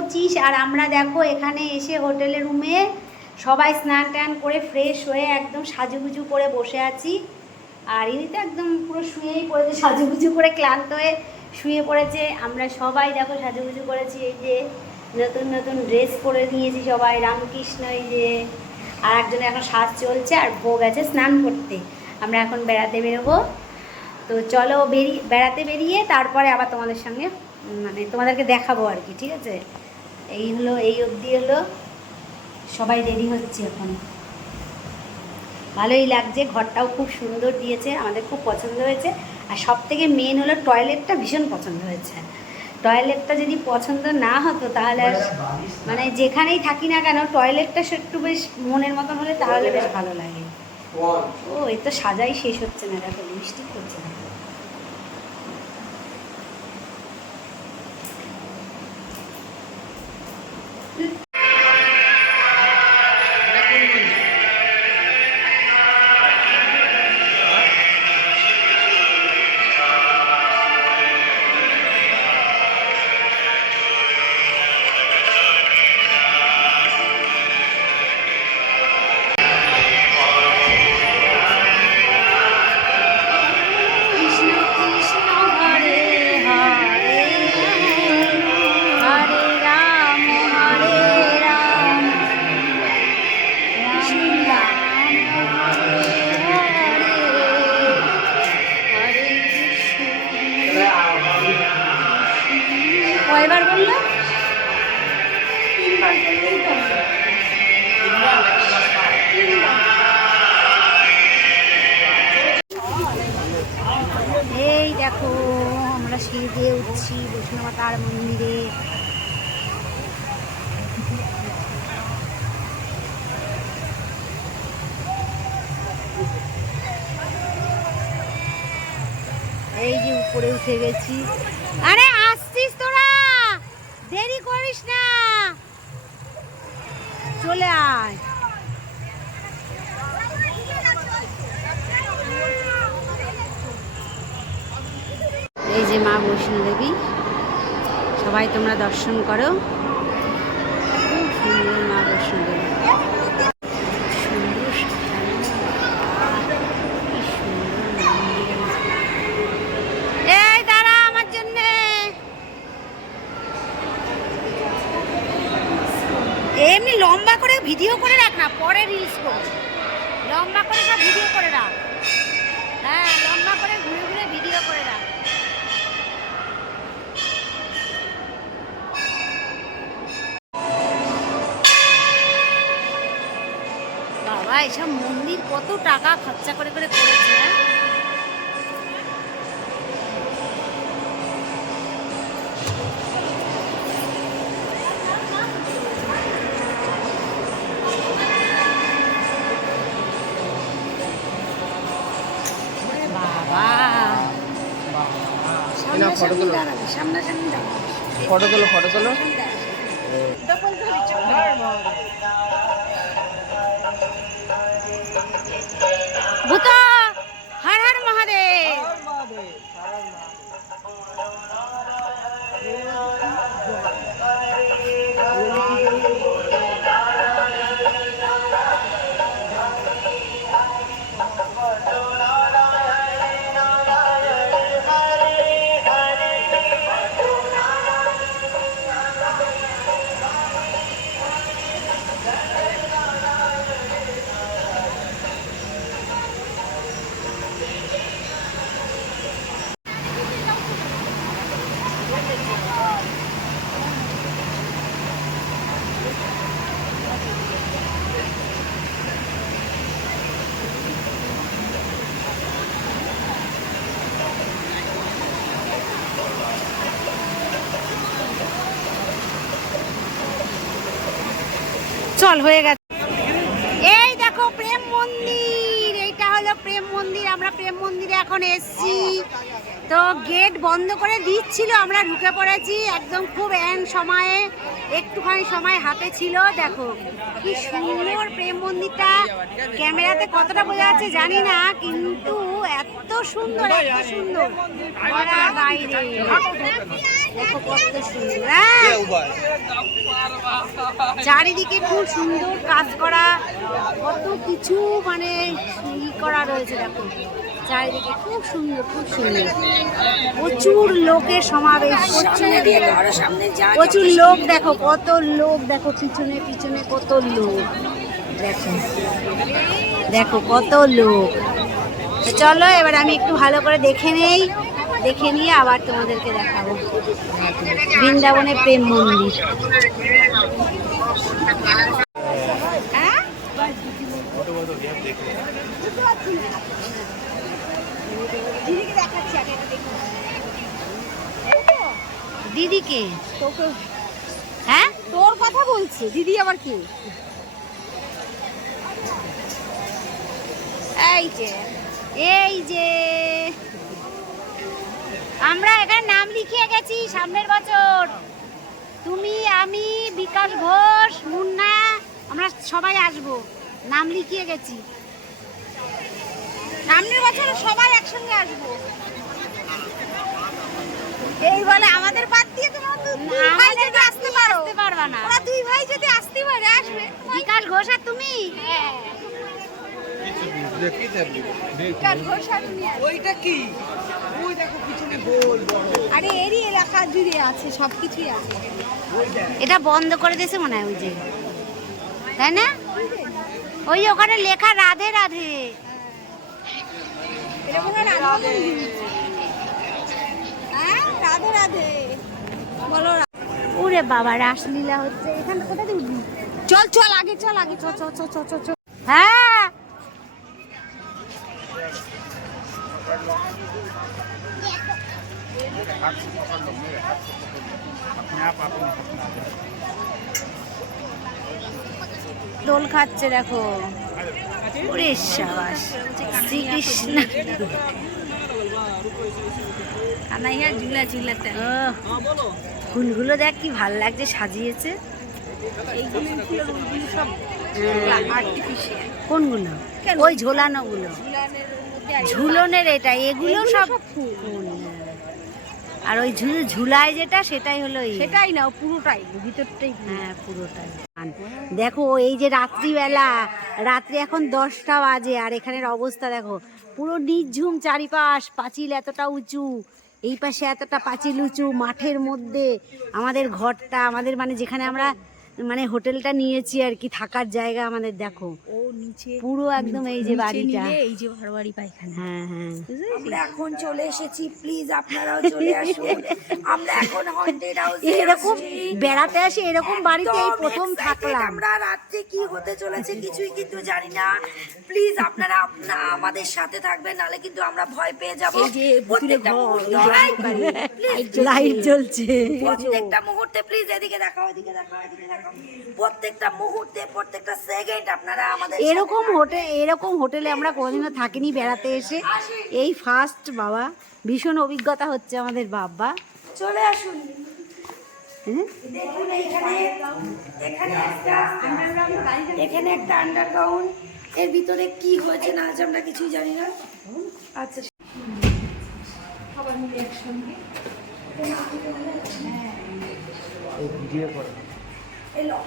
পঁচিশ আর আমরা দেখো এখানে এসে হোটেলের রুমে সবাই স্নান টান করে ফ্রেশ হয়ে একদম সাজুগুজু করে বসে আছি। আর ইনি তো একদম পুরো শুয়েই পড়েছে, সাজুগুজু করে ক্লান্ত হয়ে শুয়ে পড়েছে। আমরা সবাই দেখো সাজুগুজু করেছি, এই যে নতুন নতুন ড্রেস পরে নিয়েছি সবাই, রামকৃষ্ণ এই যে, আর একজনের এখন সাজ চলছে আর বউ গেছে স্নান করতে। আমরা এখন বেড়াতে বেরোবো। তো চলো বেরিয়ে, বেড়াতে বেরিয়ে তারপরে আবার তোমাদের সঙ্গে মানে তোমাদেরকে দেখাবো আর কি, ঠিক আছে? এই হলো এই অবধি হলো। সবাই রেডি হচ্ছে এখন। ভালোই লাগছে ঘরটাও খুব সুন্দর দিয়েছে আমাদের খুব পছন্দ হয়েছে। আর সব থেকে মেন হলো টয়লেটটা ভীষণ পছন্দ হয়েছে। টয়লেটটা যদি পছন্দ না হতো তাহলে আর মানে যেখানেই থাকি না কেন টয়লেটটা একটু বেশ মনের মতন হলে তাহলে বেশ ভালো লাগে। ও এই তো সাজাই শেষ হচ্ছে না দেখো লিপস্টিক করছে না। কয়বার বলল এই দেখো, আমরা সিঁড়ি দিয়ে উঠছি বৈষ্ণবতার মন্দিরে। এই যে উপরে উঠে গেছি। আরে করিস না। চলে আয়। এই যে মা বৈষ্ণোদেবী সবাই তোমরা দর্শন করো। খুব সুন্দর মা বৈষ্ণোদেবী সুন্দর সাজানো। কি সুন্দর মন্দির। এই দাঁড়া আমার জন্যে এমনি লম্বা করে ভিডিও করে রাখ না পরে রিলস করো লম্বা করে সব ভিডিও করে রাখ হ্যাঁ লম্বা করে ঘুরে ঘুরে ভিডিও করে রাখ বাবা এসব মন্দির কত টাকা খরচা করে করে করেছে হ্যাঁ? বাবা সামনাসামনি দাঁড়াবে ফটো তোলো ফটো তোলো। চল হয়ে গেছে। এই দেখো প্রেম মন্দির, এইটা হলো প্রেম মন্দির, আমরা প্রেম মন্দিরে এখন এসছি। তো গেট বন্ধ করে দিচ্ছিল, আমরা ঢুকে পড়েছি একদম খুব এন সময়ে, একটুখানি সময় হাতে ছিল। দেখো কি সুন্দর প্রেম মন্দিরটা। ক্যামেরাতে কতটা বোঝা যাচ্ছে জানি না, কিন্তু এত সুন্দর এত সুন্দর। বাইরে। দেখো কত সুন্দর। হ্যাঁ। চারিদিকে খুব সুন্দর কাজ করা কত কিছু মানে ই করা রয়েছে দেখো। চারিদিকে খুব সুন্দর খুব সুন্দর। প্রচুর লোকের সমাবেশ প্রচুর প্রচুর লোক দেখো কত লোক দেখো পিছনে পিছনে কত লোক। দেখো। দেখো কত লোক। চলো এবার আমি একটু ভালো করে দেখে নেই। দেখে নিয়ে আবার তোমাদেরকে দেখাবো। বৃন্দাবনের প্রেম মন্দির। হ্যাঁ? দিদিকে হ্যাঁ? তোর কথা বলছে দিদি আবার কে? এই যে। এই যে। আমরা এখানে নাম লিখিয়ে গেছি সামনের বছর। তুমি আমি বিকাশ ঘোষ মুন্না আমরা সবাই আসব। নাম লিখিয়ে গেছি। সামনের বছর সবাই একসঙ্গে আসব। এই বলে আমাদের বাদ দিয়ে তোমরা দুই ভাই যদি আসতে পারো। আসতে পারবা না। ওরা দুই ভাই যদি আসতে পারে আসবে। বিকাশ ঘোষ আর তুমি? কার ঘোষ আর তুমি আসবে। ওইটা কি? ওই দেখো পিছনে গোল আরে এরই এলাকা জুড়ে আছে সব আছে। এটা বন্ধ করে দিয়েছে মনে হয় ওই যে। তাই না? ওই ওখানে লেখা রাধে রাধে। এটা হয় রাধা। হ্যাঁ রাধে রাধে। বলো ওরে বাবা রাসলীলা হচ্ছে। এখানে কোথা দিয়ে চল চল আগে চল আগে চল চল চল চল চল। দোল খাচ্ছে দেখো। ওরে সাবাস শ্রীকৃষ্ণ। কানাইয়া ঝুলা ঝুলাতে ফুলগুলো দেখ কি ভালো লাগছে সাজিয়েছে। কোনগুলো? ওই মধ্যে আছে। ঝুলনের এটা এগুলো সব ফুল। আর ওই ঝুল ঝুলায় যেটা সেটাই হলো সেটাই না পুরোটাই ভিতরটাই হ্যাঁ পুরোটাই। দেখো এই যে রাত্রিবেলা রাত্রি এখন দশটা বাজে আর এখানের অবস্থা দেখো পুরো নির্ঝুম চারিপাশ পাঁচিল এতটা উঁচু এই পাশে এতটা পাঁচিল উঁচু মাঠের মধ্যে আমাদের ঘরটা আমাদের মানে যেখানে আমরা মানে হোটেলটা নিয়েছি আর কি থাকার জায়গা আমাদের দেখো। ও নিচে পুরো একদম এই যে বাড়িটা। এই যে ঘরবাড়ি পায়খানা। হ্যাঁ হ্যাঁ। আমরা এখন চলে এসেছি প্লিজ আপনারাও চলে আসুন। আমরা এখন হন্টেড হাউসে এরকম বেড়াতে আসি এরকম বাড়িতে এই প্রথম থাকলাম। আমরা রাত্রে কি হতে চলেছে কিছুই কিন্তু জানি না। প্লিজ আপনারা আপনা আমাদের সাথে থাকবেন নালে কিন্তু আমরা ভয় পেয়ে যাব। এই যে ভুতুরে প্রত্যেকটা ঘর, লাইট জ্বলছে। প্রত্যেকটা মুহূর্তে প্লিজ এদিকে দেখাও এদিকে দেখাও এদিকে দেখাও। প্রত্যেকটা মুহূর্তে প্রত্যেকটা সেকেন্ড আপনারা আমাদের এরকম হোটেল এরকম হোটেলে আমরা কোনোদিনও থাকিনি বেড়াতে এসে। এই ফার্স্ট বাবা ভীষণ অভিজ্ঞতা হচ্ছে আমাদের বাবা। চলে আসুন। হ্যাঁ? দেখুন এখানে এখানে একটা এখানে একটা আন্ডারগ্রাউন্ড এর ভিতরে কি হয়েছে না হয়েছে আমরা কিছুই জানি না। আচ্ছা এই Hello.